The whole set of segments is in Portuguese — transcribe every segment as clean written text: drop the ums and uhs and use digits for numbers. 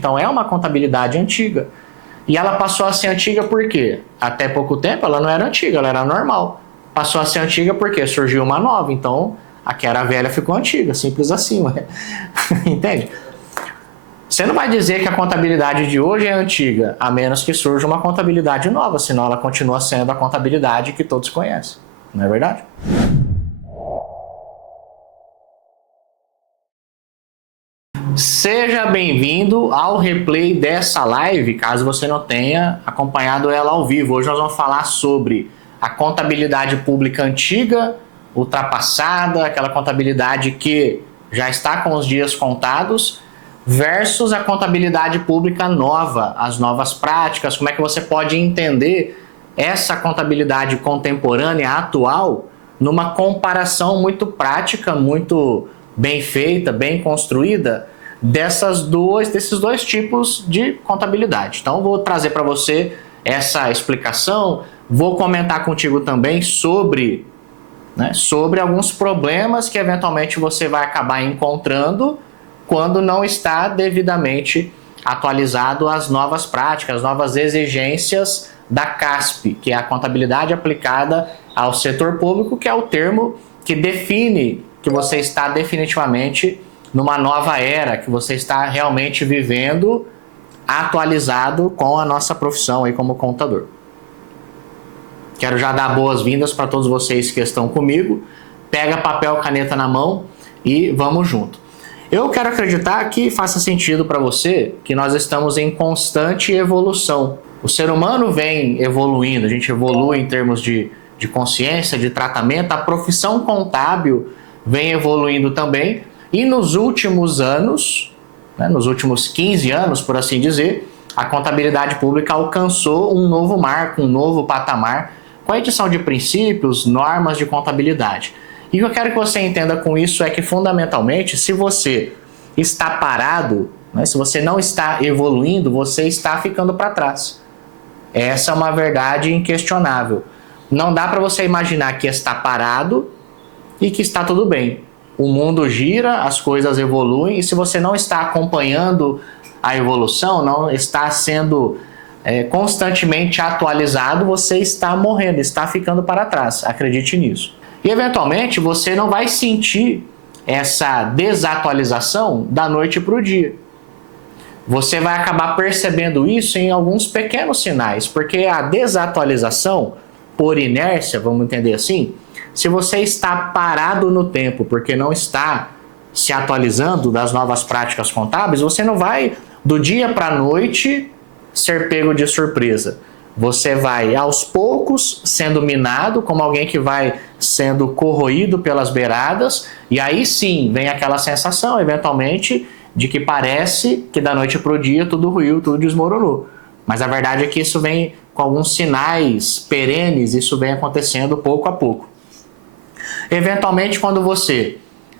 Então é uma contabilidade antiga. E ela passou a ser antiga por quê? Até pouco tempo ela não era antiga, ela era normal. Passou a ser antiga porque surgiu uma nova, então a que era velha ficou antiga, simples assim, ué. Entende? Você não vai dizer que a contabilidade de hoje é antiga, a menos que surja uma contabilidade nova, senão ela continua sendo a contabilidade que todos conhecem. Não é verdade? Seja bem-vindo ao replay dessa live, caso você não tenha acompanhado ela ao vivo. Hoje nós vamos falar sobre a contabilidade pública antiga, ultrapassada, aquela contabilidade que já está com os dias contados, versus a contabilidade pública nova, as novas práticas, como é que você pode entender essa contabilidade contemporânea, atual, numa comparação muito prática, muito bem feita, bem construída, desses dois tipos de contabilidade. Então, vou trazer para você essa explicação, vou comentar contigo também sobre alguns problemas que eventualmente você vai acabar encontrando quando não está devidamente atualizado às novas práticas, às novas exigências da CASP, que é a contabilidade aplicada ao setor público, que é o termo que define que você está definitivamente numa nova era, que você está realmente vivendo atualizado com a nossa profissão aí como contador. Quero já dar boas-vindas para todos vocês que estão comigo. Pega papel, caneta na mão e vamos junto. Eu quero acreditar que faça sentido para você que nós estamos em constante evolução. O ser humano vem evoluindo, a gente evolui em termos de consciência, de tratamento, a profissão contábil vem evoluindo também, e nos últimos anos, nos últimos 15 anos, por assim dizer, a contabilidade pública alcançou um novo marco, um novo patamar, com a edição de princípios, normas de contabilidade. E o que eu quero que você entenda com isso é que, fundamentalmente, se você está parado, se você não está evoluindo, você está ficando para trás. Essa é uma verdade inquestionável. Não dá para você imaginar que está parado e que está tudo bem. O mundo gira, as coisas evoluem, e se você não está acompanhando a evolução, não está sendo constantemente atualizado, você está morrendo, está ficando para trás. Acredite nisso. E eventualmente você não vai sentir essa desatualização da noite para o dia. Você vai acabar percebendo isso em alguns pequenos sinais, porque a desatualização, por inércia, vamos entender assim, se você está parado no tempo porque não está se atualizando das novas práticas contábeis, você não vai do dia para a noite ser pego de surpresa. Você vai aos poucos sendo minado, como alguém que vai sendo corroído pelas beiradas, e aí sim vem aquela sensação, eventualmente, de que parece que da noite para o dia tudo ruiu, tudo desmoronou. Mas a verdade é que isso vem com alguns sinais perenes, isso vem acontecendo pouco a pouco. Eventualmente, quando você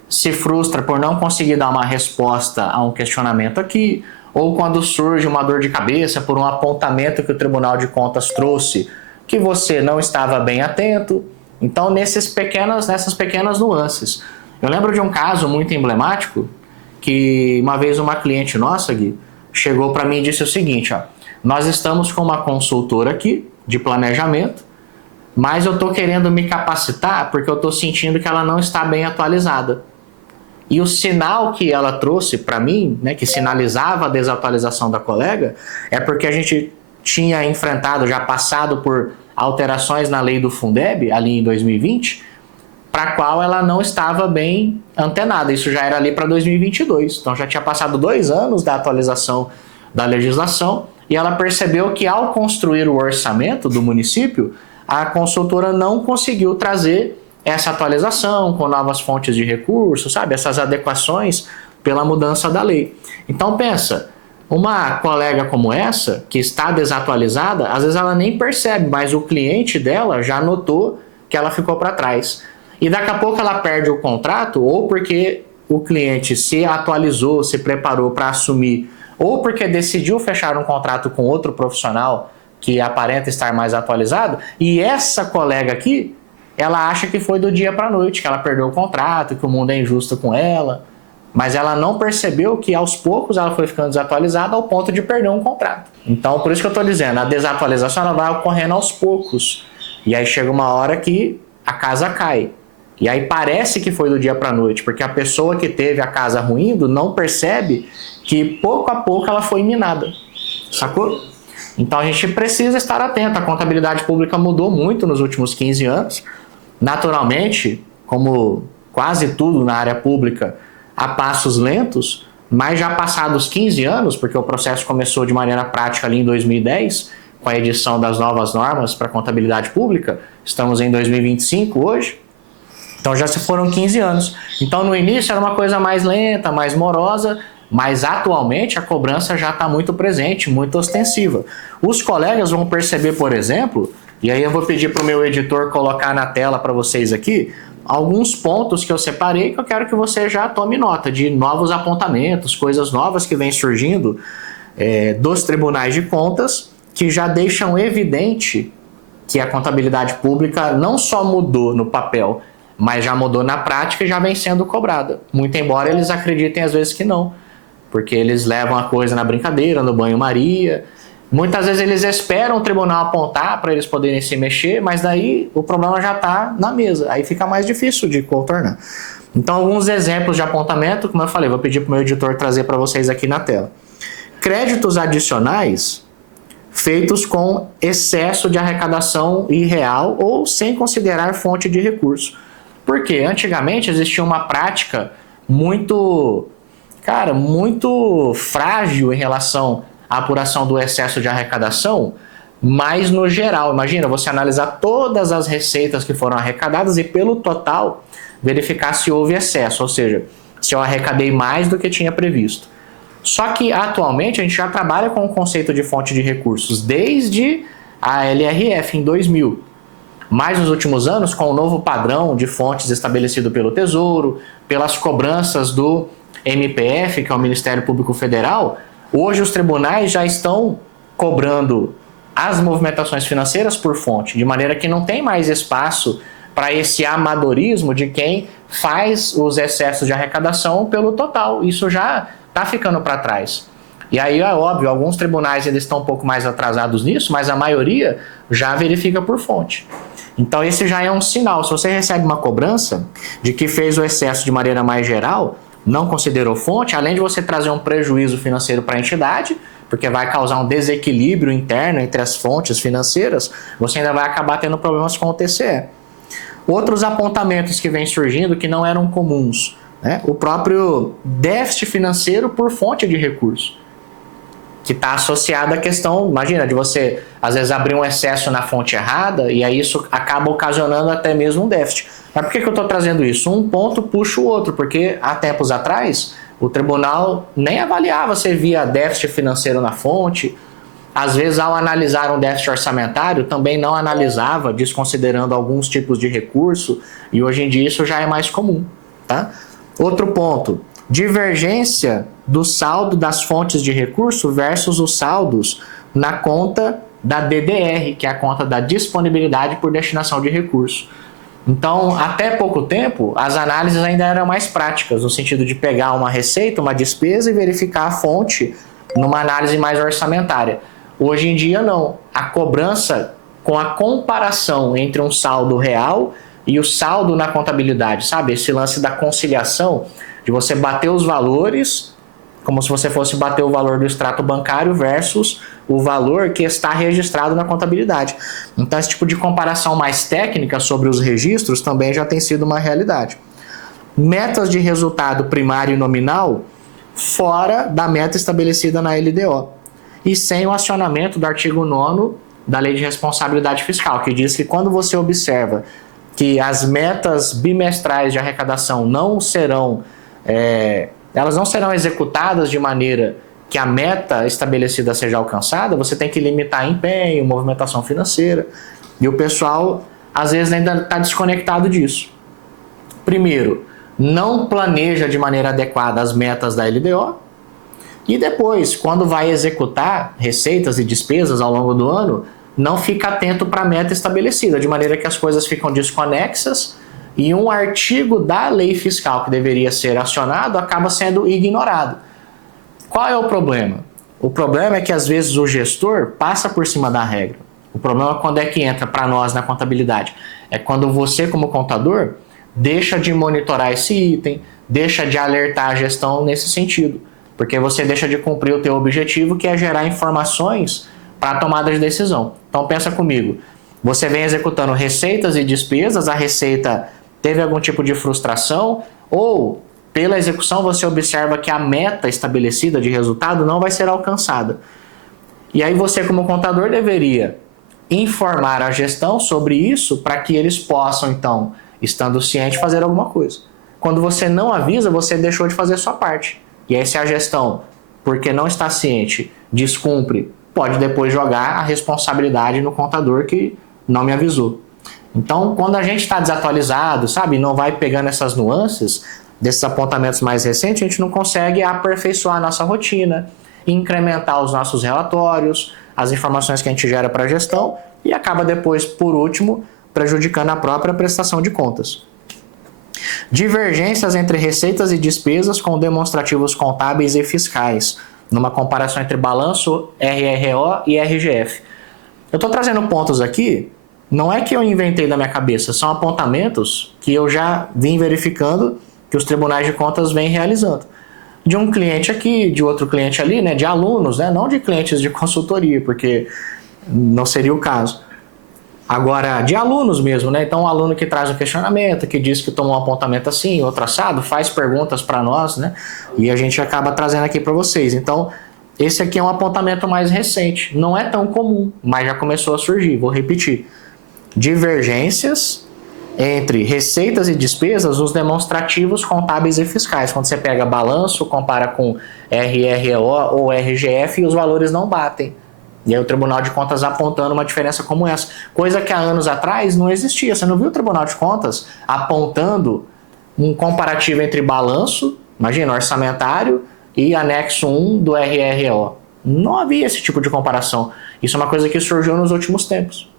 se frustra por não conseguir dar uma resposta a um questionamento aqui, ou quando surge uma dor de cabeça por um apontamento que o Tribunal de Contas trouxe que você não estava bem atento, então nessas pequenas nuances. Eu lembro de um caso muito emblemático que uma vez uma cliente nossa, Gui, chegou para mim e disse o seguinte, nós estamos com uma consultora aqui de planejamento, mas eu estou querendo me capacitar porque eu estou sentindo que ela não está bem atualizada. E o sinal que ela trouxe para mim, que sinalizava a desatualização da colega, é porque a gente tinha enfrentado, já passado por alterações na lei do Fundeb, ali em 2020, para a qual ela não estava bem antenada. Isso já era ali para 2022. Então já tinha passado 2 anos da atualização da legislação e ela percebeu que ao construir o orçamento do município, a consultora não conseguiu trazer essa atualização com novas fontes de recursos, essas adequações pela mudança da lei. Então pensa, uma colega como essa, que está desatualizada, às vezes ela nem percebe, mas o cliente dela já notou que ela ficou para trás. E daqui a pouco ela perde o contrato, ou porque o cliente se atualizou, se preparou para assumir, ou porque decidiu fechar um contrato com outro profissional que aparenta estar mais atualizado, e essa colega aqui, ela acha que foi do dia para a noite, que ela perdeu o contrato, que o mundo é injusto com ela. mas ela não percebeu que aos poucos ela foi ficando desatualizada ao ponto de perder um contrato. Então, por isso que eu estou dizendo, a desatualização ela vai ocorrendo aos poucos. E aí chega uma hora que a casa cai. E aí parece que foi do dia para a noite, porque a pessoa que teve a casa ruindo não percebe que pouco a pouco ela foi minada. Sacou? Então a gente precisa estar atento. A contabilidade pública mudou muito nos últimos 15 anos. Naturalmente, como quase tudo na área pública, a passos lentos, mas já passados 15 anos, porque o processo começou de maneira prática ali em 2010, com a edição das novas normas para a contabilidade pública, estamos em 2025 hoje, então já se foram 15 anos. Então no início era uma coisa mais lenta, mais morosa, mas atualmente a cobrança já está muito presente, muito ostensiva. Os colegas vão perceber, por exemplo, e aí eu vou pedir para o meu editor colocar na tela para vocês aqui, alguns pontos que eu separei que eu quero que você já tome nota de novos apontamentos, coisas novas que vêm surgindo dos tribunais de contas, que já deixam evidente que a contabilidade pública não só mudou no papel, mas já mudou na prática e já vem sendo cobrada. Muito embora eles acreditem às vezes que não, porque eles levam a coisa na brincadeira, no banho-maria. Muitas vezes eles esperam o tribunal apontar para eles poderem se mexer, mas daí o problema já está na mesa, aí fica mais difícil de contornar. Então, alguns exemplos de apontamento, como eu falei, vou pedir para o meu editor trazer para vocês aqui na tela. Créditos adicionais feitos com excesso de arrecadação irreal ou sem considerar fonte de recurso. Por quê? Antigamente existia uma prática muito frágil em relação à apuração do excesso de arrecadação, mas no geral, imagina você analisar todas as receitas que foram arrecadadas e pelo total verificar se houve excesso, ou seja, se eu arrecadei mais do que tinha previsto. Só que atualmente a gente já trabalha com o conceito de fonte de recursos desde a LRF em 2000. Mas nos últimos anos, com o novo padrão de fontes estabelecido pelo Tesouro, pelas cobranças do MPF, que é o Ministério Público Federal, hoje os tribunais já estão cobrando as movimentações financeiras por fonte, de maneira que não tem mais espaço para esse amadorismo de quem faz os excessos de arrecadação pelo total. Isso já está ficando para trás. E aí, é óbvio, alguns tribunais eles estão um pouco mais atrasados nisso, mas a maioria já verifica por fonte. Então esse já é um sinal. Se você recebe uma cobrança de que fez o excesso de maneira mais geral, não considerou fonte, além de você trazer um prejuízo financeiro para a entidade, porque vai causar um desequilíbrio interno entre as fontes financeiras, você ainda vai acabar tendo problemas com o TCE. Outros apontamentos que vêm surgindo que não eram comuns, né? O próprio déficit financeiro por fonte de recurso, que está associado à questão, imagina, de você às vezes abrir um excesso na fonte errada e aí isso acaba ocasionando até mesmo um déficit. Mas por que eu estou trazendo isso? Um ponto puxa o outro, porque há tempos atrás o tribunal nem avaliava se havia déficit financeiro na fonte. Às vezes, ao analisar um déficit orçamentário, também não analisava, desconsiderando alguns tipos de recurso, e hoje em dia isso já é mais comum. Tá? Outro ponto, divergência do saldo das fontes de recurso versus os saldos na conta da DDR, que é a conta da disponibilidade por destinação de recurso. Então, até pouco tempo, as análises ainda eram mais práticas, no sentido de pegar uma receita, uma despesa e verificar a fonte numa análise mais orçamentária. Hoje em dia, não. A cobrança com a comparação entre um saldo real e o saldo na contabilidade, sabe? Esse lance da conciliação, de você bater os valores, como se você fosse bater o valor do extrato bancário versus o valor que está registrado na contabilidade. Então, esse tipo de comparação mais técnica sobre os registros também já tem sido uma realidade. Metas de resultado primário e nominal fora da meta estabelecida na LDO e sem o acionamento do artigo 9º da Lei de Responsabilidade Fiscal, que diz que quando você observa que as metas bimestrais de arrecadação não serão executadas de maneira que a meta estabelecida seja alcançada, você tem que limitar empenho, movimentação financeira, e o pessoal às vezes ainda está desconectado disso. Primeiro, não planeja de maneira adequada as metas da LDO, e depois, quando vai executar receitas e despesas ao longo do ano, não fica atento para a meta estabelecida, de maneira que as coisas ficam desconexas e um artigo da lei fiscal que deveria ser acionado acaba sendo ignorado. Qual é o problema? O problema é que às vezes o gestor passa por cima da regra. O problema é quando é que entra para nós na contabilidade. É quando você, como contador, deixa de monitorar esse item, deixa de alertar a gestão nesse sentido. Porque você deixa de cumprir o teu objetivo, que é gerar informações para a tomada de decisão. Então pensa comigo, você vem executando receitas e despesas, a receita teve algum tipo de frustração, ou pela execução você observa que a meta estabelecida de resultado não vai ser alcançada. E aí você, como contador, deveria informar a gestão sobre isso para que eles possam, então, estando ciente, fazer alguma coisa. Quando você não avisa, você deixou de fazer a sua parte. E aí se a gestão, porque não está ciente, descumpre, pode depois jogar a responsabilidade no contador que não me avisou. Então, quando a gente está desatualizado, sabe, não vai pegando essas nuances desses apontamentos mais recentes, a gente não consegue aperfeiçoar a nossa rotina, incrementar os nossos relatórios, as informações que a gente gera para a gestão e acaba depois, por último, prejudicando a própria prestação de contas. Divergências entre receitas e despesas com demonstrativos contábeis e fiscais, numa comparação entre balanço, RRO e RGF. Eu estou trazendo pontos aqui, não é que eu inventei da minha cabeça, são apontamentos que eu já vim verificando que os tribunais de contas vêm realizando. De um cliente aqui, de outro cliente ali, né, de alunos, né, não de clientes de consultoria, porque não seria o caso. Agora, de alunos mesmo, né? Então, um aluno que traz um questionamento, que diz que tomou um apontamento assim, outro assado, faz perguntas para nós, né? E a gente acaba trazendo aqui para vocês. Então, esse aqui é um apontamento mais recente. Não é tão comum, mas já começou a surgir. Vou repetir. Divergências entre receitas e despesas nos demonstrativos contábeis e fiscais. Quando você pega balanço, compara com RRO ou RGF e os valores não batem. E aí o Tribunal de Contas apontando uma diferença como essa. Coisa que há anos atrás não existia. Você não viu o Tribunal de Contas apontando um comparativo entre balanço, imagina, orçamentário, e anexo 1 do RRO. Não havia esse tipo de comparação. Isso é uma coisa que surgiu nos últimos tempos.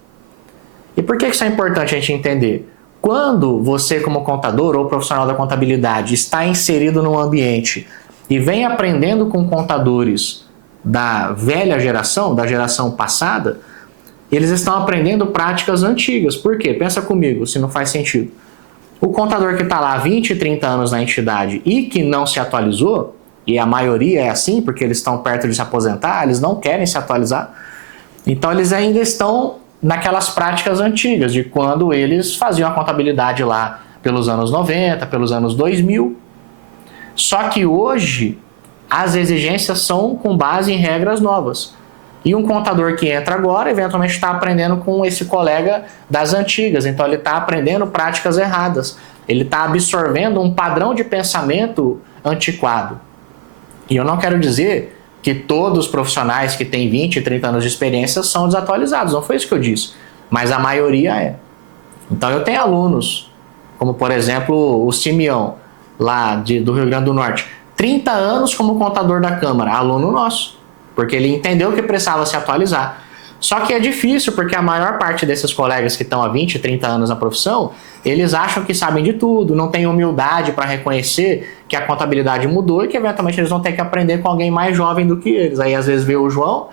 E por que isso é importante a gente entender? Quando você, como contador ou profissional da contabilidade, está inserido num ambiente e vem aprendendo com contadores da velha geração, da geração passada, eles estão aprendendo práticas antigas. Por quê? Pensa comigo, se não faz sentido. O contador que está lá há 20, 30 anos na entidade e que não se atualizou, e a maioria é assim, porque eles estão perto de se aposentar, eles não querem se atualizar, então eles ainda estão naquelas práticas antigas, de quando eles faziam a contabilidade lá pelos anos 90, pelos anos 2000. Só que hoje as exigências são com base em regras novas. E um contador que entra agora, eventualmente está aprendendo com esse colega das antigas. Então ele está aprendendo práticas erradas. Ele está absorvendo um padrão de pensamento antiquado. E eu não quero dizer que todos os profissionais que têm 20, 30 anos de experiência são desatualizados. Não foi isso que eu disse. Mas a maioria é. Então eu tenho alunos, como por exemplo o Simeão, lá do Rio Grande do Norte. 30 anos como contador da Câmara, aluno nosso, porque ele entendeu que precisava se atualizar. Só que é difícil, porque a maior parte desses colegas que estão há 20, 30 anos na profissão, eles acham que sabem de tudo, não têm humildade para reconhecer que a contabilidade mudou e que eventualmente eles vão ter que aprender com alguém mais jovem do que eles. Aí às vezes vê o João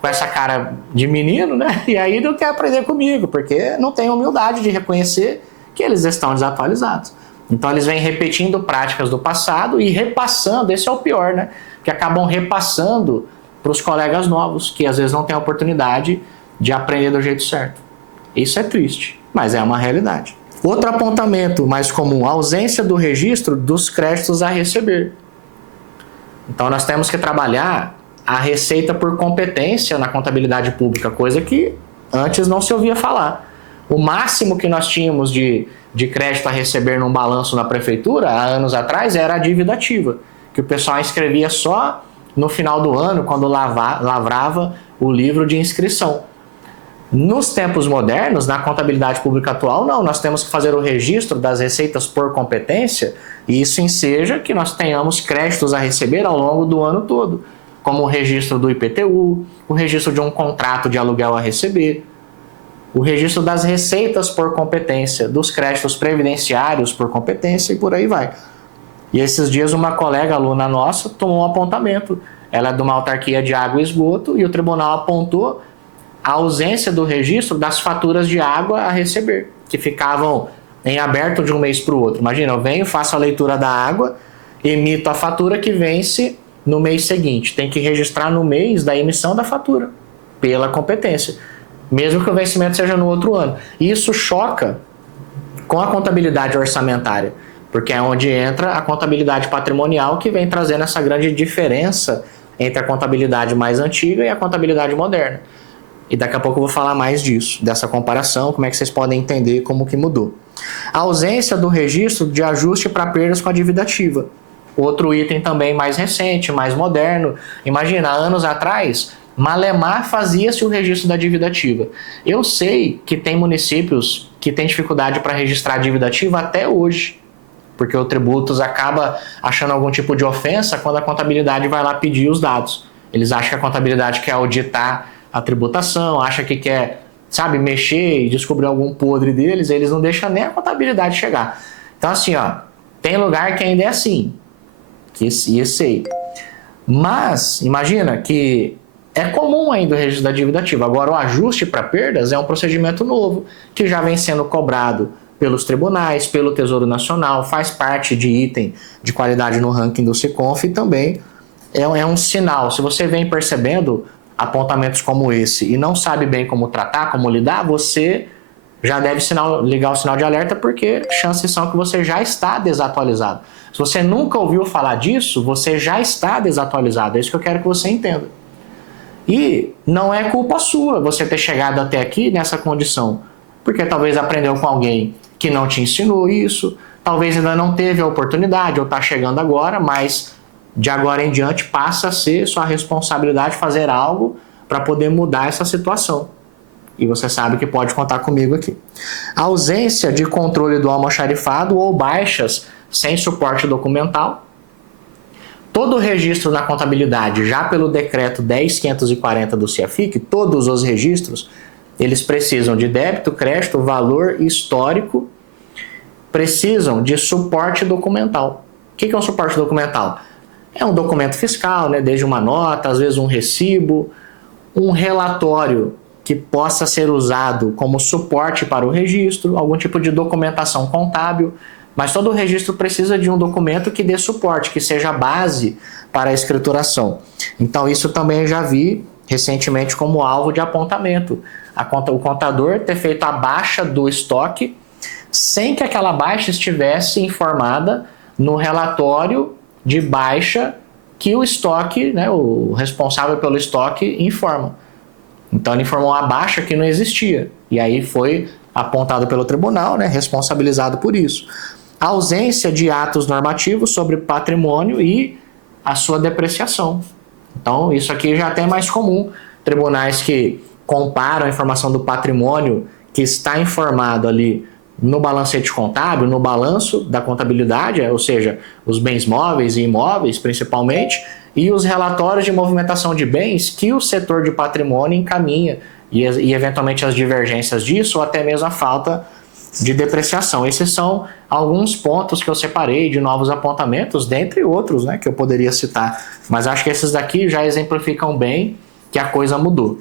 com essa cara de menino, né? E aí não quer aprender comigo, porque não tem humildade de reconhecer que eles estão desatualizados. Então eles vêm repetindo práticas do passado e repassando, esse é o pior, né? Que acabam repassando para os colegas novos, que às vezes não têm a oportunidade de aprender do jeito certo. Isso é triste, mas é uma realidade. Outro apontamento mais comum, a ausência do registro dos créditos a receber. Então nós temos que trabalhar a receita por competência na contabilidade pública, coisa que antes não se ouvia falar. O máximo que nós tínhamos de crédito a receber num balanço na prefeitura, há anos atrás, era a dívida ativa, que o pessoal inscrevia só no final do ano, quando lavrava o livro de inscrição. Nos tempos modernos, na contabilidade pública atual, não, nós temos que fazer o registro das receitas por competência, e isso enseja que nós tenhamos créditos a receber ao longo do ano todo, como o registro do IPTU, o registro de um contrato de aluguel a receber. o registro das receitas por competência, dos créditos previdenciários por competência e por aí vai. E esses dias uma colega aluna nossa tomou um apontamento. Ela é de uma autarquia de água e esgoto e o tribunal apontou a ausência do registro das faturas de água a receber, que ficavam em aberto de um mês para o outro. Imagina, eu venho, faço a leitura da água, emito a fatura que vence no mês seguinte. Tem que registrar no mês da emissão da fatura, pela competência, mesmo que o vencimento seja no outro ano. E isso choca com a contabilidade orçamentária, porque é onde entra a contabilidade patrimonial, que vem trazendo essa grande diferença entre a contabilidade mais antiga e a contabilidade moderna. E daqui a pouco eu vou falar mais disso, dessa comparação, como é que vocês podem entender como que mudou. A ausência do registro de ajuste para perdas com a dívida ativa. Outro item também mais recente, mais moderno. Imagina, anos atrás, malemar fazia-se o registro da dívida ativa. Eu sei que tem municípios que têm dificuldade para registrar a dívida ativa até hoje, porque o Tributos acaba achando algum tipo de ofensa quando a contabilidade vai lá pedir os dados. Eles acham que a contabilidade quer auditar a tributação, acha que quer, sabe, mexer e descobrir algum podre deles, eles não deixam nem a contabilidade chegar. Então, assim, ó, tem lugar que ainda é assim, que eu sei. Mas, imagina que é comum ainda o registro da dívida ativa. Agora, o ajuste para perdas é um procedimento novo, que já vem sendo cobrado pelos tribunais, pelo Tesouro Nacional, faz parte de item de qualidade no ranking do Siconf e também é um sinal. Se você vem percebendo apontamentos como esse e não sabe bem como tratar, como lidar, você já deve ligar o sinal de alerta, porque chances são que você já está desatualizado. Se você nunca ouviu falar disso, você já está desatualizado. É isso que eu quero que você entenda. E não é culpa sua você ter chegado até aqui nessa condição, porque talvez aprendeu com alguém que não te ensinou isso, talvez ainda não teve a oportunidade ou está chegando agora, mas de agora em diante passa a ser sua responsabilidade fazer algo para poder mudar essa situação. E você sabe que pode contar comigo aqui. A ausência de controle do almoxarifado ou baixas sem suporte documental. Todo o registro na contabilidade, já pelo decreto 10.540 do CIAFIC, todos os registros, eles precisam de débito, crédito, valor histórico, precisam de suporte documental. O que é um suporte documental? É um documento fiscal, né? Desde uma nota, às vezes um recibo, um relatório que possa ser usado como suporte para o registro, algum tipo de documentação contábil, mas todo o registro precisa de um documento que dê suporte, que seja a base para a escrituração. Então isso também eu já vi recentemente como alvo de apontamento. O contador ter feito a baixa do estoque sem que aquela baixa estivesse informada no relatório de baixa que o estoque, né, o responsável pelo estoque informa. Então ele informou uma baixa que não existia. E aí foi apontado pelo tribunal, né, responsabilizado por isso. A ausência de atos normativos sobre patrimônio e a sua depreciação. Então isso aqui já é até mais comum. Tribunais que comparam a informação do patrimônio que está informado ali no balancete contábil, no balanço da contabilidade, ou seja, os bens móveis e imóveis principalmente, e os relatórios de movimentação de bens que o setor de patrimônio encaminha e eventualmente as divergências disso ou até mesmo a falta de depreciação. Esses são alguns pontos que eu separei de novos apontamentos, dentre outros, né, que eu poderia citar, mas acho que esses daqui já exemplificam bem que a coisa mudou.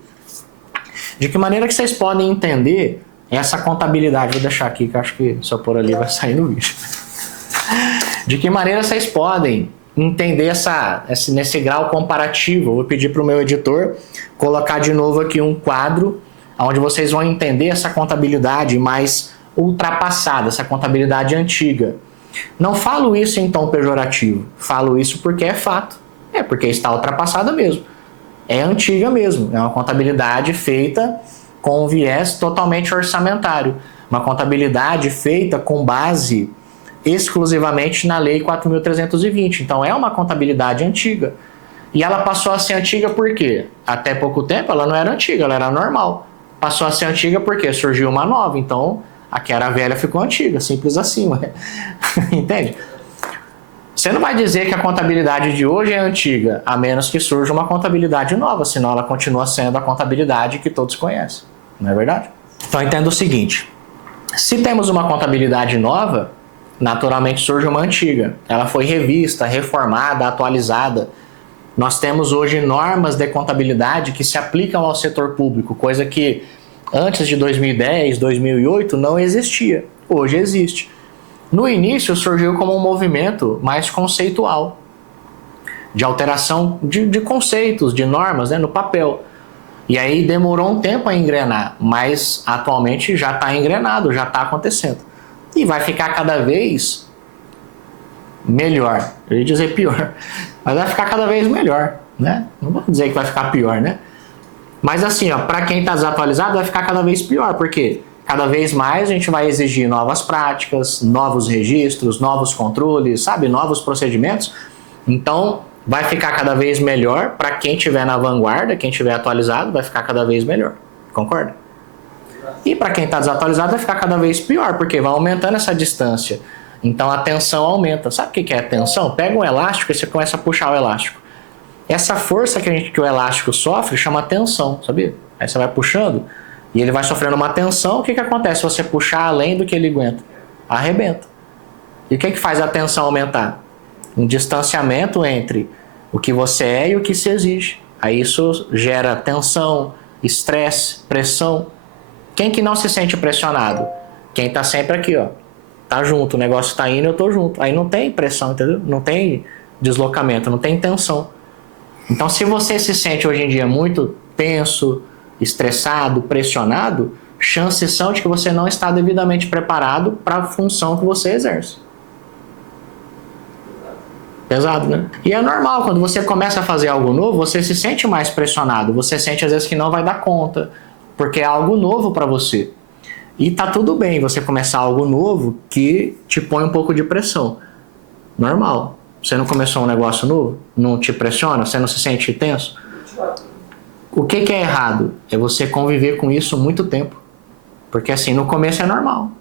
De que maneira que vocês podem entender essa contabilidade? Vou deixar aqui, que eu acho que se eu pôr ali vai sair no vídeo. De que maneira vocês podem entender nesse grau comparativo? Vou pedir para o meu editor colocar de novo aqui um quadro onde vocês vão entender essa contabilidade mais ultrapassada, essa contabilidade antiga. Não falo isso em tom pejorativo, falo isso porque é fato. É porque está ultrapassada mesmo. É antiga mesmo, é uma contabilidade feita com um viés totalmente orçamentário. Uma contabilidade feita com base exclusivamente na Lei 4.320. Então é uma contabilidade antiga. E ela passou a ser antiga por quê? Até pouco tempo ela não era antiga, ela era normal. Passou a ser antiga porque surgiu uma nova. Então a que era velha ficou antiga, simples assim. Entende? Você não vai dizer que a contabilidade de hoje é antiga, a menos que surja uma contabilidade nova, senão ela continua sendo a contabilidade que todos conhecem. Não é verdade? Então entenda o seguinte, se temos uma contabilidade nova, naturalmente surge uma antiga. Ela foi revista, reformada, atualizada. Nós temos hoje normas de contabilidade que se aplicam ao setor público, coisa que antes de 2010, 2008 não existia. Hoje existe. No início surgiu como um movimento mais conceitual, de alteração de conceitos, de normas, né, no papel. E aí demorou um tempo a engrenar, mas atualmente já está engrenado, já está acontecendo. E vai ficar cada vez melhor. Eu ia dizer pior, mas vai ficar cada vez melhor, né? Não vou dizer que vai ficar pior, né? Mas assim, para quem está desatualizado, vai ficar cada vez pior, porque cada vez mais a gente vai exigir novas práticas, novos registros, novos controles, sabe? Novos procedimentos. Então, vai ficar cada vez melhor para quem estiver na vanguarda, quem estiver atualizado, vai ficar cada vez melhor. Concorda? E para quem está desatualizado, vai ficar cada vez pior, porque vai aumentando essa distância. Então a tensão aumenta. Sabe o que é a tensão? Pega um elástico e você começa a puxar o elástico. Essa força que o elástico sofre chama tensão, sabia? Aí você vai puxando e ele vai sofrendo uma tensão. O que acontece se você puxar além do que ele aguenta? Arrebenta. E o que faz a tensão aumentar? Um distanciamento entre o que você é e o que se exige. Aí isso gera tensão, estresse, pressão. Quem que não se sente pressionado? Quem está sempre aqui, ó. Tá junto, o negócio está indo, eu tô junto. Aí não tem pressão, entendeu? Não tem deslocamento, não tem tensão. Então, se você se sente hoje em dia muito tenso, estressado, pressionado, chances são de que você não está devidamente preparado para a função que você exerce. Pesado, né? E é normal, quando você começa a fazer algo novo, você se sente mais pressionado, você sente às vezes que não vai dar conta, porque é algo novo para você. E tá tudo bem você começar algo novo que te põe um pouco de pressão. Normal. Você não começou um negócio novo? Não te pressiona? Você não se sente tenso? O que é errado? É você conviver com isso muito tempo. Porque assim, no começo é normal.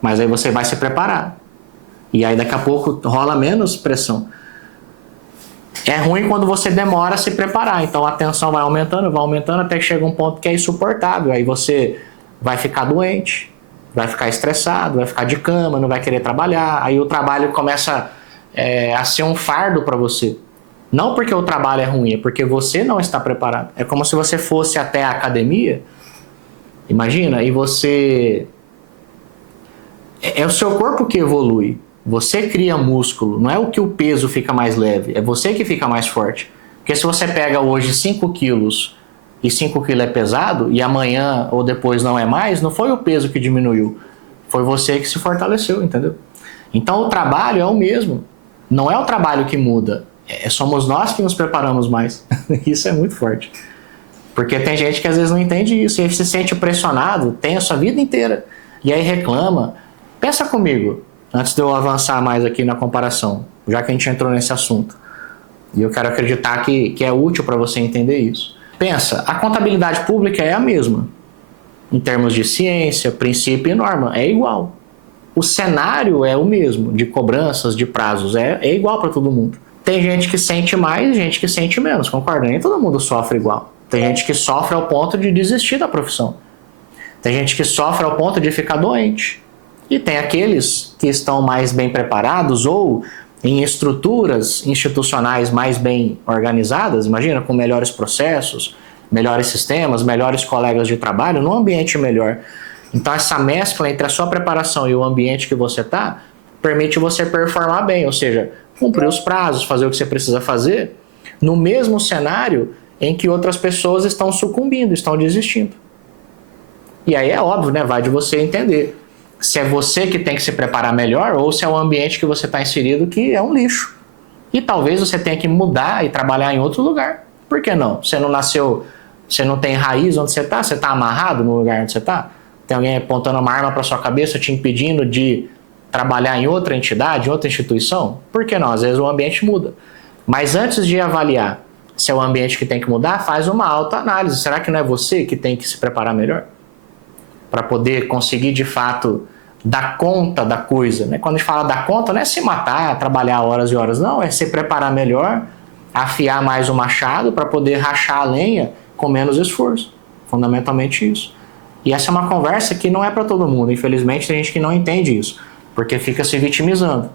Mas aí você vai se preparar. E aí daqui a pouco rola menos pressão. É ruim quando você demora a se preparar. Então a tensão vai aumentando até que chega um ponto que é insuportável. Aí você vai ficar doente, vai ficar estressado, vai ficar de cama, não vai querer trabalhar. Aí o trabalho começa a ser um fardo para você. Não porque o trabalho é ruim, é porque você não está preparado. É como se você fosse até a academia, imagina, e você... É o seu corpo que evolui. Você cria músculo, não é o que o peso fica mais leve, é você que fica mais forte. Porque se você pega hoje 5 quilos e 5 quilos é pesado, e amanhã ou depois não é mais, não foi o peso que diminuiu, foi você que se fortaleceu, entendeu? Então o trabalho é o mesmo, não é o trabalho que muda, somos nós que nos preparamos mais. Isso é muito forte. Porque tem gente que às vezes não entende isso, e aí se sente pressionado, tenso a vida inteira, e aí reclama. Pensa comigo, antes de eu avançar mais aqui na comparação, já que a gente entrou nesse assunto, e eu quero acreditar que é útil para você entender isso. Pensa, a contabilidade pública é a mesma, em termos de ciência, princípio e norma, é igual. O cenário é o mesmo, de cobranças, de prazos, é igual para todo mundo. Tem gente que sente mais e gente que sente menos, concorda? Nem todo mundo sofre igual. Tem gente que sofre ao ponto de desistir da profissão. Tem gente que sofre ao ponto de ficar doente. E tem aqueles que estão mais bem preparados ou em estruturas institucionais mais bem organizadas, imagina, com melhores processos, melhores sistemas, melhores colegas de trabalho, num ambiente melhor. Então essa mescla entre a sua preparação e o ambiente que você está, permite você performar bem, ou seja, cumprir os prazos, fazer o que você precisa fazer, no mesmo cenário em que outras pessoas estão sucumbindo, estão desistindo. E aí é óbvio, né? Vai de você entender se é você que tem que se preparar melhor ou se é o ambiente que você está inserido que é um lixo. E talvez você tenha que mudar e trabalhar em outro lugar. Por que não? Você não nasceu, você não tem raiz onde você está amarrado no lugar onde você está? Tem alguém apontando uma arma para sua cabeça te impedindo de trabalhar em outra entidade, em outra instituição? Por que não? Às vezes o ambiente muda. Mas antes de avaliar se é o ambiente que tem que mudar, faz uma autoanálise. Será que não é você que tem que se preparar melhor? Para poder conseguir, de fato, dar conta da coisa. Né? Quando a gente fala dar conta, não é se matar, trabalhar horas e horas, não. É se preparar melhor, afiar mais o machado para poder rachar a lenha com menos esforço. Fundamentalmente isso. E essa é uma conversa que não é para todo mundo. Infelizmente, tem gente que não entende isso, porque fica se vitimizando.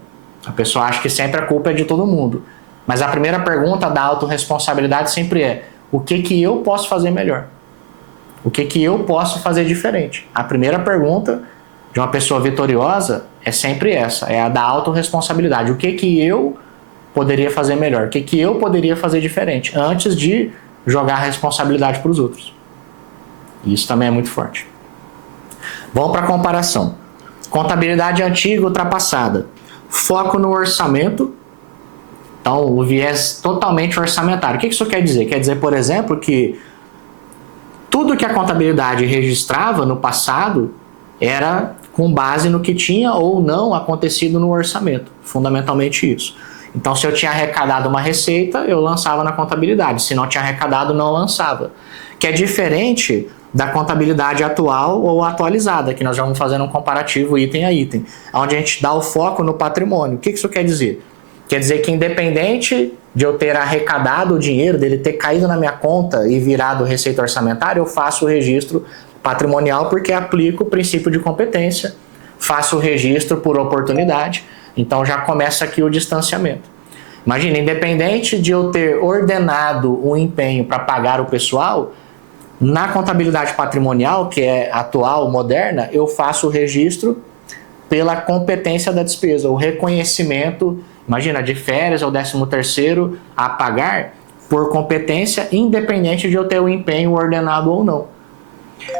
A pessoa acha que sempre a culpa é de todo mundo. Mas a primeira pergunta da autorresponsabilidade sempre é: o que eu posso fazer melhor? O que eu posso fazer diferente? A primeira pergunta de uma pessoa vitoriosa é sempre essa, é a da autorresponsabilidade. O que eu poderia fazer melhor? O que eu poderia fazer diferente? Antes de jogar a responsabilidade para os outros. Isso também é muito forte. Vamos para a comparação. Contabilidade antiga, ultrapassada. Foco no orçamento. Então, o viés totalmente orçamentário. O que isso quer dizer? Quer dizer, por exemplo, que tudo que a contabilidade registrava no passado era com base no que tinha ou não acontecido no orçamento. Fundamentalmente isso. Então, se eu tinha arrecadado uma receita, eu lançava na contabilidade. Se não tinha arrecadado, não lançava. Que é diferente da contabilidade atual ou atualizada, que nós vamos fazendo um comparativo item a item, onde a gente dá o foco no patrimônio. O que isso quer dizer? Quer dizer que independente de eu ter arrecadado o dinheiro, dele ter caído na minha conta e virado receita orçamentária, eu faço o registro patrimonial porque aplico o princípio de competência, faço o registro por oportunidade, então já começa aqui o distanciamento. Imagina, independente de eu ter ordenado um empenho para pagar o pessoal, na contabilidade patrimonial, que é atual, moderna, eu faço o registro pela competência da despesa, o reconhecimento, imagina, de férias ou 13º a pagar por competência, independente de eu ter o empenho ordenado ou não.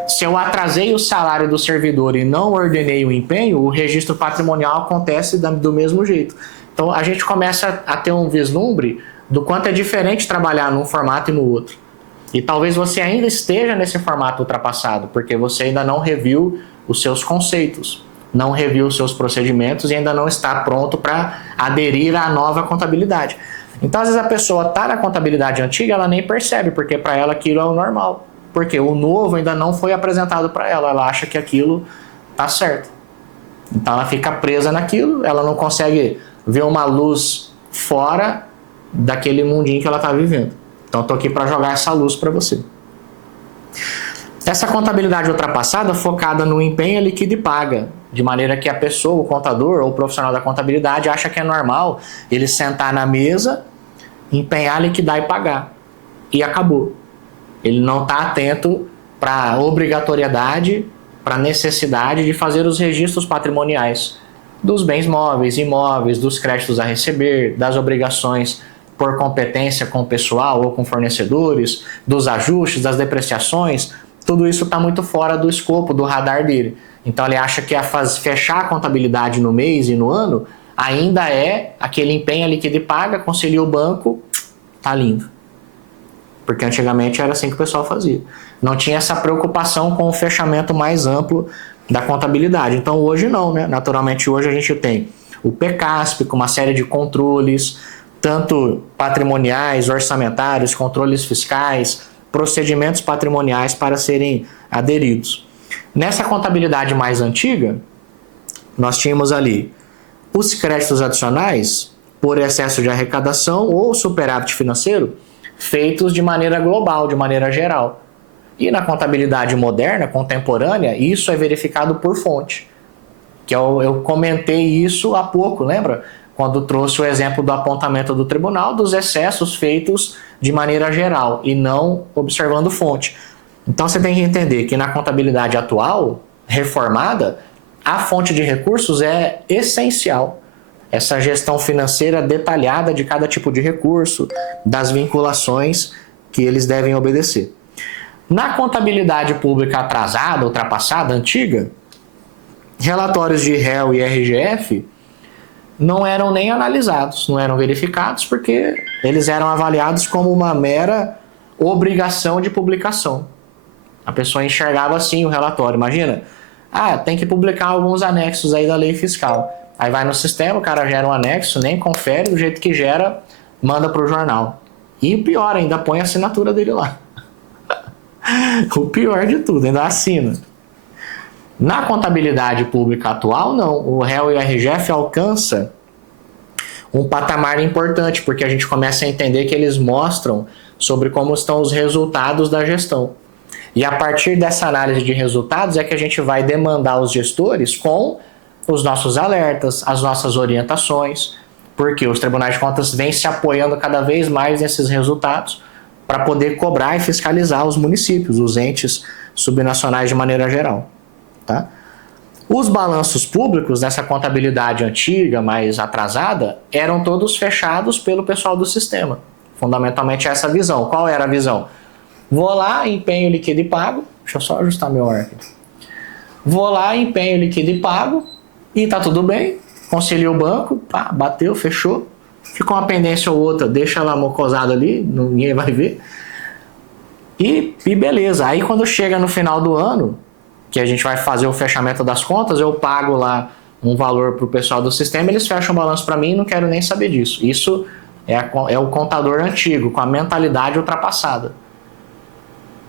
Se eu atrasei o salário do servidor e não ordenei o empenho, o registro patrimonial acontece do mesmo jeito. Então a gente começa a ter um vislumbre do quanto é diferente trabalhar num formato e no outro. E talvez você ainda esteja nesse formato ultrapassado, porque você ainda não reviu os seus conceitos, não reviu os seus procedimentos e ainda não está pronto para aderir à nova contabilidade. Então, às vezes a pessoa está na contabilidade antiga, ela nem percebe, porque para ela aquilo é o normal. Porque o novo ainda não foi apresentado para ela, ela acha que aquilo está certo. Então ela fica presa naquilo, ela não consegue ver uma luz fora daquele mundinho que ela está vivendo. Então estou aqui para jogar essa luz para você. Essa contabilidade ultrapassada focada no empenho, liquida e paga, de maneira que a pessoa, o contador ou o profissional da contabilidade acha que é normal ele sentar na mesa, empenhar, liquidar e pagar. E acabou. Ele não está atento para a obrigatoriedade, para a necessidade de fazer os registros patrimoniais dos bens móveis, imóveis, dos créditos a receber, das obrigações por competência com o pessoal ou com fornecedores, dos ajustes, das depreciações. Tudo isso está muito fora do escopo, do radar dele. Então ele acha que fechar a contabilidade no mês e no ano ainda é aquele empenho, liquida e paga, concilia o banco, tá lindo. Porque antigamente era assim que o pessoal fazia. Não tinha essa preocupação com o fechamento mais amplo da contabilidade. Então hoje não, né? Naturalmente hoje a gente tem o PECASP com uma série de controles, tanto patrimoniais, orçamentários, controles fiscais, procedimentos patrimoniais para serem aderidos. Nessa contabilidade mais antiga, nós tínhamos ali os créditos adicionais por excesso de arrecadação ou superávit financeiro feitos de maneira global, de maneira geral. E na contabilidade moderna, contemporânea, isso é verificado por fonte. Que eu comentei isso há pouco, lembra? Quando trouxe o exemplo do apontamento do tribunal dos excessos feitos de maneira geral e não observando fonte. Então você tem que entender que na contabilidade atual, reformada, a fonte de recursos é essencial. Essa gestão financeira detalhada de cada tipo de recurso, das vinculações que eles devem obedecer. Na contabilidade pública atrasada, ultrapassada, antiga, relatórios de REL e RGF não eram nem analisados, não eram verificados, porque eles eram avaliados como uma mera obrigação de publicação. A pessoa enxergava assim o relatório. Imagina, tem que publicar alguns anexos aí da lei fiscal. Aí vai no sistema, o cara gera um anexo, nem confere, do jeito que gera, manda para o jornal. E o pior, ainda põe a assinatura dele lá. O pior de tudo, ainda assina. Na contabilidade pública atual, não. O REL e o RGF alcança um patamar importante, porque a gente começa a entender que eles mostram sobre como estão os resultados da gestão. E a partir dessa análise de resultados é que a gente vai demandar os gestores com os nossos alertas, as nossas orientações, porque os tribunais de contas vêm se apoiando cada vez mais nesses resultados para poder cobrar e fiscalizar os municípios, os entes subnacionais de maneira geral. Tá? Os balanços públicos nessa contabilidade antiga, mais atrasada, eram todos fechados pelo pessoal do sistema. Fundamentalmente essa visão. Qual era a visão? Vou lá, empenho, liquido e pago. Deixa eu só ajustar meu ar aqui. Vou lá, empenho, liquido e pago e tá tudo bem. Concilio o banco, pá, bateu, fechou. Ficou uma pendência ou outra, deixa ela mocosada ali, ninguém vai ver. E beleza. Aí quando chega no final do ano, que a gente vai fazer o fechamento das contas, eu pago lá um valor para o pessoal do sistema, eles fecham o balanço para mim e não quero nem saber disso. Isso é o contador antigo, com a mentalidade ultrapassada.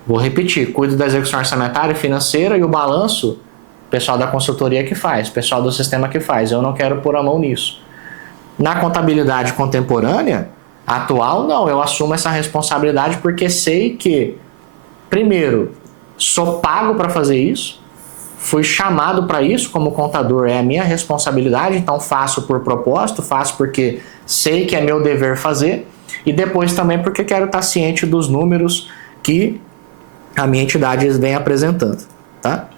Vou repetir, cuido da execução orçamentária e financeira e o balanço, o pessoal da consultoria que faz, o pessoal do sistema que faz. Eu não quero pôr a mão nisso. Na contabilidade contemporânea, atual, não, eu assumo essa responsabilidade porque sei que, primeiro, sou pago para fazer isso, fui chamado para isso como contador, é a minha responsabilidade, então faço por propósito, faço porque sei que é meu dever fazer, e depois também porque quero estar ciente dos números que a minha entidade vem apresentando. Tá?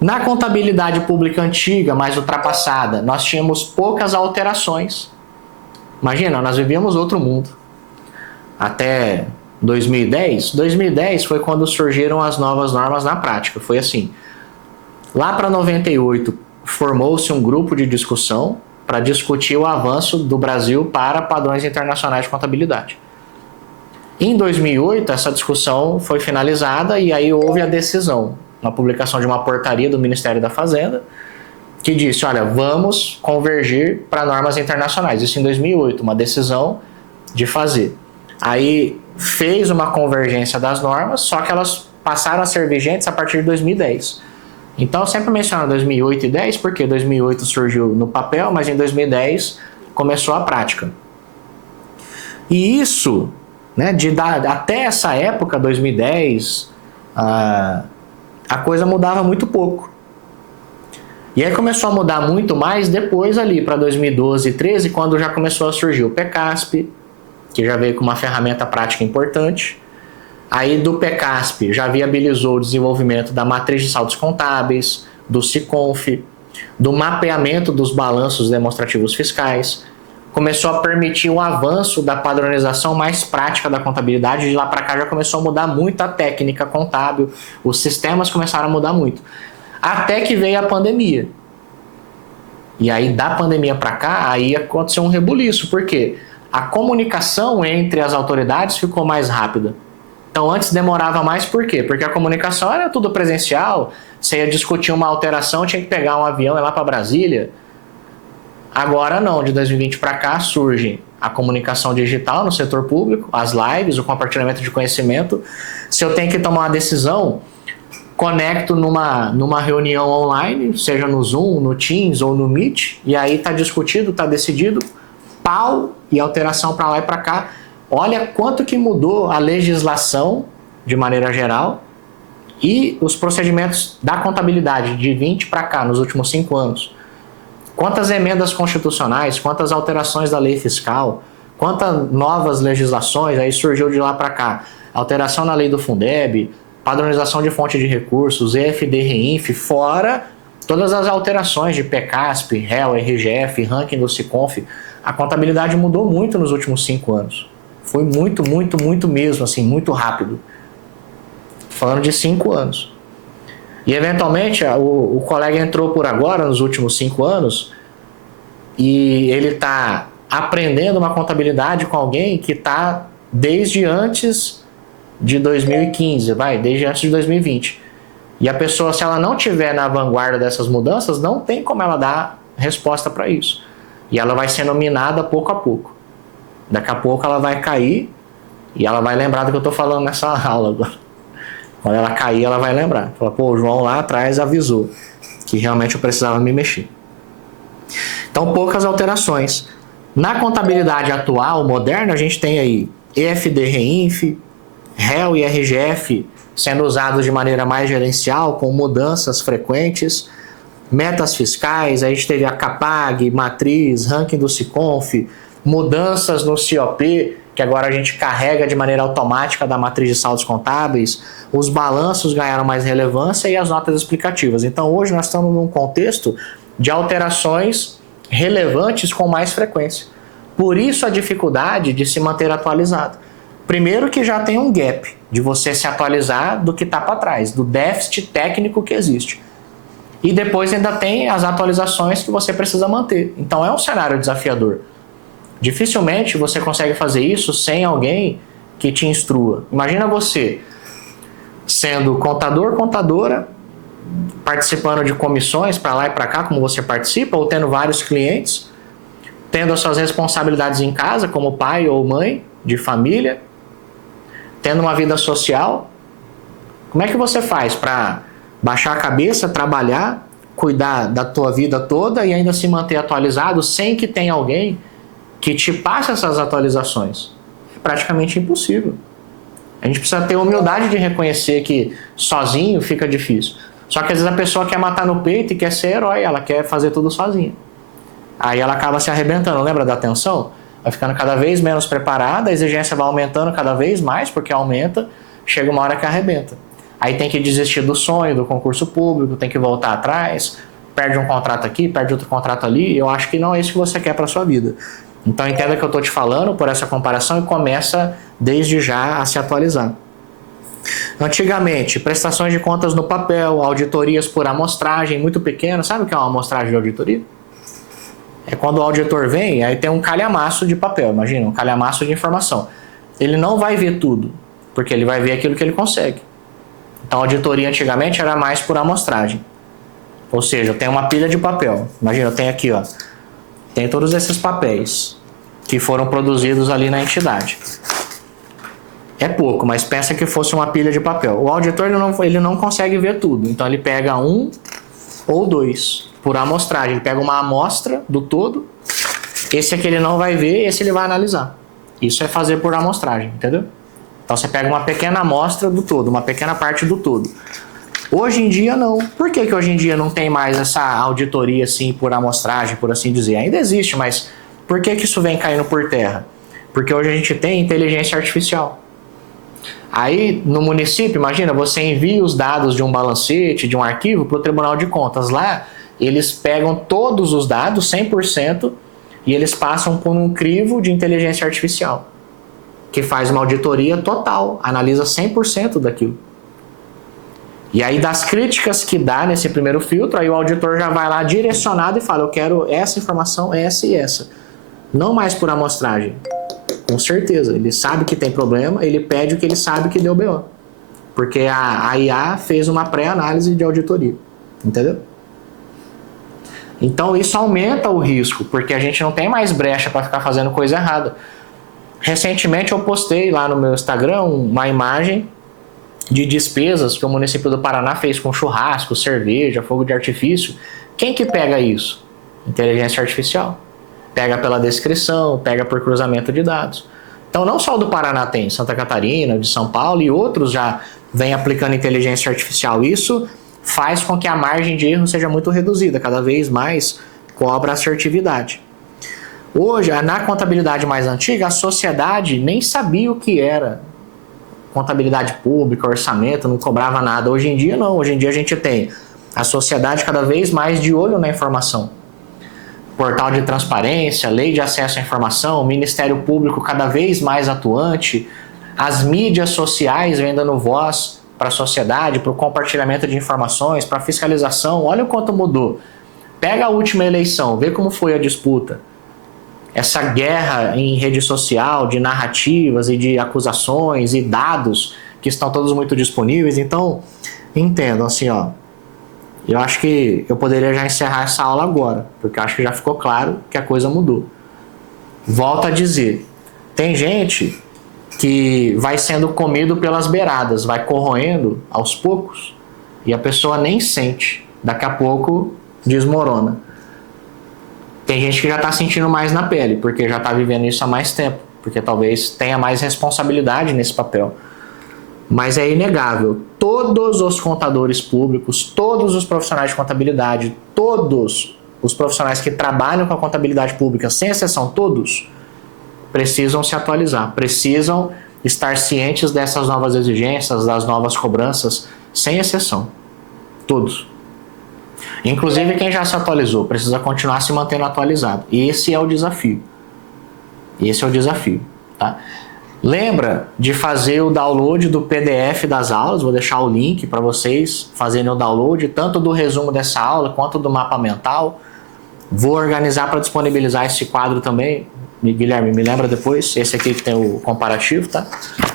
Na contabilidade pública antiga, mais ultrapassada, nós tínhamos poucas alterações. Imagina, nós vivíamos outro mundo. Até 2010. 2010 foi quando surgiram as novas normas na prática. Foi assim. Lá para 98, formou-se um grupo de discussão para discutir o avanço do Brasil para padrões internacionais de contabilidade. Em 2008, essa discussão foi finalizada e aí houve a decisão, na publicação de uma portaria do Ministério da Fazenda, que disse, olha, vamos convergir para normas internacionais. Isso em 2008, uma decisão de fazer. Aí fez uma convergência das normas, só que elas passaram a ser vigentes a partir de 2010. Então, eu sempre menciono 2008 e 2010, porque 2008 surgiu no papel, mas em 2010 começou a prática. E isso, né, até essa época, 2010, a coisa mudava muito pouco. E aí começou a mudar muito mais depois ali, para 2012 e 2013, quando já começou a surgir o PECASP, que já veio com uma ferramenta prática importante. Aí do PECASP já viabilizou o desenvolvimento da matriz de saldos contábeis, do SICONF, do mapeamento dos balanços demonstrativos fiscais. Começou a permitir o avanço da padronização mais prática da contabilidade. De lá para cá já começou a mudar muito a técnica contábil, os sistemas começaram a mudar muito. Até que veio a pandemia. E aí da pandemia para cá, aí aconteceu um rebuliço. Por quê? A comunicação entre as autoridades ficou mais rápida. Então antes demorava mais, por quê? Porque a comunicação era tudo presencial, você ia discutir uma alteração, tinha que pegar um avião e ir lá para Brasília. Agora não, de 2020 para cá surge a comunicação digital no setor público, as lives, o compartilhamento de conhecimento. Se eu tenho que tomar uma decisão, conecto numa reunião online, seja no Zoom, no Teams ou no Meet, e aí está discutido, está decidido, pau e alteração para lá e para cá. Olha quanto que mudou a legislação de maneira geral e os procedimentos da contabilidade de 20 para cá, nos últimos 5 anos. Quantas emendas constitucionais, quantas alterações da lei fiscal, quantas novas legislações aí surgiu de lá para cá. Alteração na lei do Fundeb, padronização de fonte de recursos, EFD, REINF, fora todas as alterações de PECASP, REL, RGF, ranking do SICONF. A contabilidade mudou muito nos últimos 5 anos. Foi muito, muito, muito mesmo, assim, muito rápido. Falando de 5 anos. E, eventualmente, o colega entrou por agora, nos últimos 5 anos, e ele está aprendendo uma contabilidade com alguém que está desde antes de 2015, desde antes de 2020. E a pessoa, se ela não estiver na vanguarda dessas mudanças, não tem como ela dar resposta para isso. E ela vai sendo minada pouco a pouco. Daqui a pouco ela vai cair e ela vai lembrar do que eu estou falando nessa aula agora. Quando ela cair, ela vai lembrar. Fala, pô, o João lá atrás avisou que realmente eu precisava me mexer. Então, poucas alterações. Na contabilidade atual, moderna, a gente tem aí EFD, REINF, REL e RGF sendo usados de maneira mais gerencial, com mudanças frequentes, metas fiscais, a gente teve a CAPAG, matriz, ranking do Siconf, mudanças no COP, que agora a gente carrega de maneira automática da matriz de saldos contábeis, os balanços ganharam mais relevância e as notas explicativas. Então hoje nós estamos num contexto de alterações relevantes com mais frequência. Por isso a dificuldade de se manter atualizado. Primeiro que já tem um gap de você se atualizar do que está para trás, do déficit técnico que existe. E depois ainda tem as atualizações que você precisa manter. Então é um cenário desafiador. Dificilmente você consegue fazer isso sem alguém que te instrua. Imagina você sendo contador, contadora, participando de comissões para lá e para cá, como você participa, ou tendo vários clientes, tendo as suas responsabilidades em casa, como pai ou mãe de família, tendo uma vida social. Como é que você faz para baixar a cabeça, trabalhar, cuidar da tua vida toda e ainda se manter atualizado sem que tenha alguém que te passe essas atualizações? É praticamente impossível. A gente precisa ter humildade de reconhecer que sozinho fica difícil. Só que às vezes a pessoa quer matar no peito e quer ser herói, ela quer fazer tudo sozinha. Aí ela acaba se arrebentando, lembra da atenção? Vai ficando cada vez menos preparada, a exigência vai aumentando cada vez mais, porque aumenta, chega uma hora que arrebenta. Aí tem que desistir do sonho, do concurso público, tem que voltar atrás, perde um contrato aqui, perde outro contrato ali. Eu acho que não é isso que você quer para a sua vida. Então entenda que eu estou te falando por essa comparação e começa desde já a se atualizar. Antigamente, prestações de contas no papel, auditorias por amostragem muito pequena. Sabe o que é uma amostragem de auditoria? É quando o auditor vem, aí tem um calhamaço de papel, imagina, um calhamaço de informação. Ele não vai ver tudo, porque ele vai ver aquilo que ele consegue. Então a auditoria antigamente era mais por amostragem. Ou seja, eu tenho uma pilha de papel. Imagina, eu tenho aqui, ó, tem todos esses papéis que foram produzidos ali na entidade. É pouco, mas pensa que fosse uma pilha de papel. O auditor ele não consegue ver tudo, então ele pega um ou dois por amostragem. Ele pega uma amostra do todo, esse aqui ele não vai ver, esse ele vai analisar. Isso é fazer por amostragem, entendeu? Então você pega uma pequena amostra do todo, uma pequena parte do todo. Hoje em dia não. Por que hoje em dia não tem mais essa auditoria assim por amostragem, por assim dizer? Ainda existe, mas por que isso vem caindo por terra? Porque hoje a gente tem inteligência artificial. Aí no município, imagina, você envia os dados de um balancete, de um arquivo para o Tribunal de Contas. Lá eles pegam todos os dados, 100%, e eles passam por um crivo de inteligência artificial, que faz uma auditoria total, analisa 100% daquilo. E aí das críticas que dá nesse primeiro filtro, aí o auditor já vai lá direcionado e fala, eu quero essa informação, essa e essa. Não mais por amostragem. Com certeza, ele sabe que tem problema, ele pede o que ele sabe que deu BO. Porque a IA fez uma pré-análise de auditoria. Entendeu? Então isso aumenta o risco, porque a gente não tem mais brecha para ficar fazendo coisa errada. Recentemente eu postei lá no meu Instagram uma imagem de despesas que o município do Paraná fez com churrasco, cerveja, fogo de artifício. Quem que pega isso? Inteligência artificial. Pega pela descrição, pega por cruzamento de dados. Então não só o do Paraná tem, Santa Catarina, de São Paulo e outros já vêm aplicando inteligência artificial. Isso faz com que a margem de erro seja muito reduzida, cada vez mais cobra assertividade. Hoje, na contabilidade mais antiga, a sociedade nem sabia o que era contabilidade pública, orçamento, não cobrava nada. Hoje em dia não, hoje em dia a gente tem a sociedade cada vez mais de olho na informação. Portal de transparência, lei de acesso à informação, Ministério Público cada vez mais atuante, as mídias sociais vêm dando voz para a sociedade, para o compartilhamento de informações, para a fiscalização. Olha o quanto mudou. Pega a última eleição, vê como foi a disputa. Essa guerra em rede social de narrativas e de acusações e dados que estão todos muito disponíveis. Então, entendam assim, ó. Eu acho que eu poderia já encerrar essa aula agora, porque eu acho que já ficou claro que a coisa mudou. Volto a dizer, tem gente que vai sendo comido pelas beiradas, vai corroendo aos poucos e a pessoa nem sente. Daqui a pouco desmorona. Tem gente que já está sentindo mais na pele, porque já está vivendo isso há mais tempo, porque talvez tenha mais responsabilidade nesse papel. Mas é inegável, todos os contadores públicos, todos os profissionais de contabilidade, todos os profissionais que trabalham com a contabilidade pública, sem exceção todos, precisam se atualizar, precisam estar cientes dessas novas exigências, das novas cobranças, sem exceção. Todos. Inclusive quem já se atualizou, precisa continuar se mantendo atualizado. Esse é o desafio. Esse é o desafio, tá? Lembra de fazer o download do PDF das aulas, vou deixar o link para vocês fazerem o download, tanto do resumo dessa aula quanto do mapa mental. Vou organizar para disponibilizar esse quadro também. Guilherme, me lembra depois, esse aqui que tem o comparativo, tá?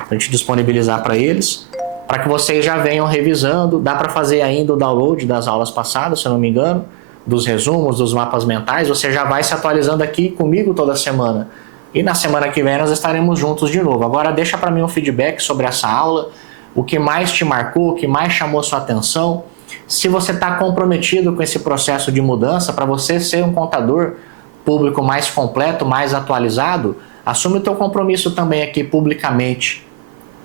A gente disponibilizar para eles, para que vocês já venham revisando. Dá para fazer ainda o download das aulas passadas, se eu não me engano, dos resumos, dos mapas mentais. Você já vai se atualizando aqui comigo toda semana. E na semana que vem nós estaremos juntos de novo. Agora deixa para mim um feedback sobre essa aula, o que mais te marcou, o que mais chamou sua atenção. Se você está comprometido com esse processo de mudança, para você ser um contador público mais completo, mais atualizado, assume o teu compromisso também aqui publicamente,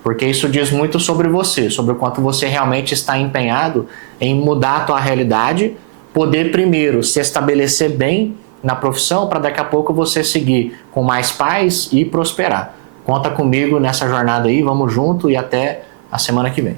porque isso diz muito sobre você, sobre o quanto você realmente está empenhado em mudar a tua realidade, poder primeiro se estabelecer bem na profissão, para daqui a pouco você seguir com mais paz e prosperar. Conta comigo nessa jornada aí, vamos junto e até a semana que vem.